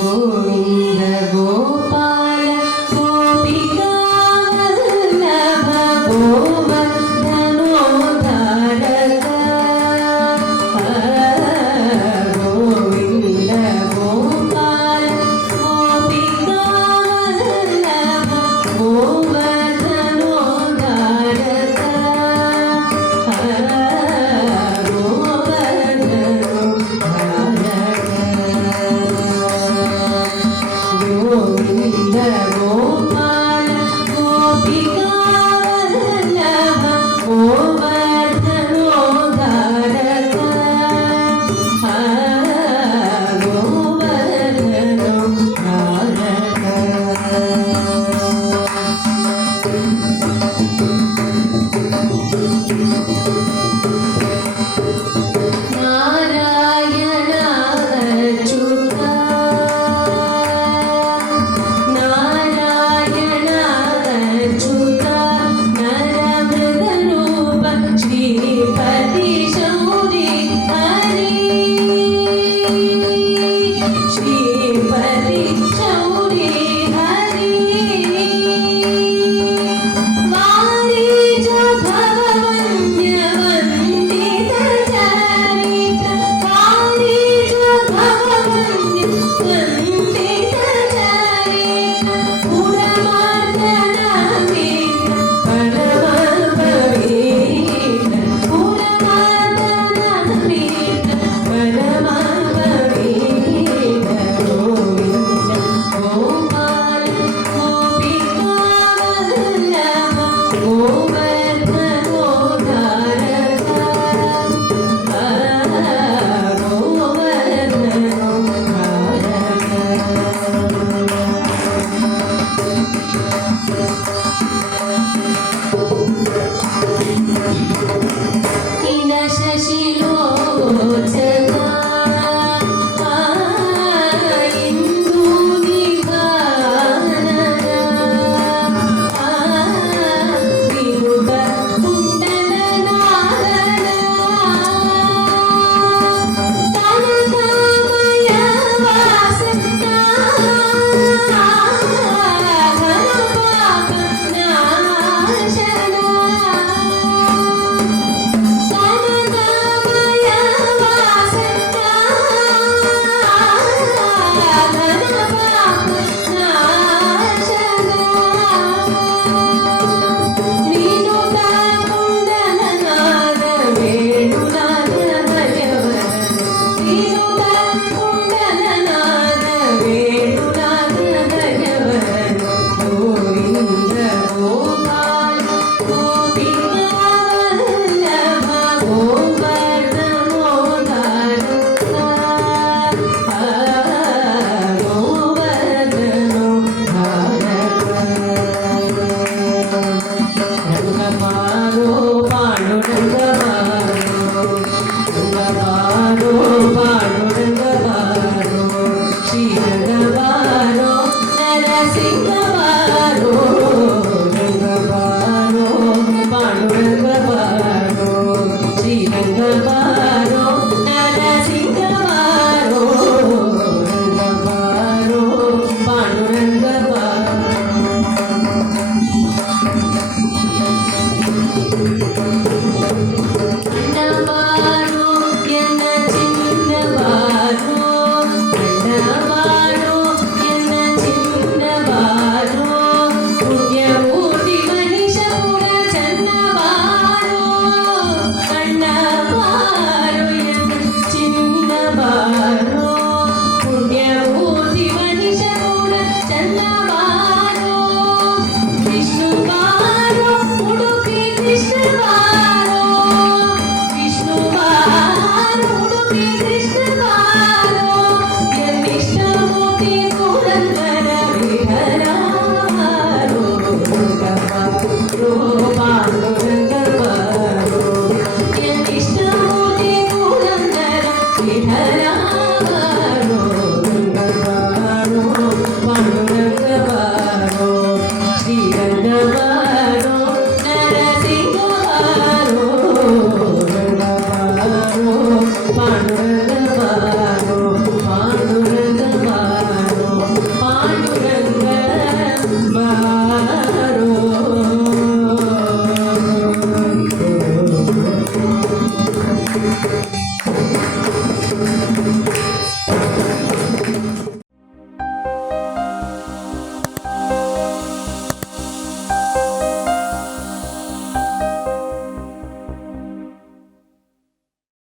Govinda Gopal You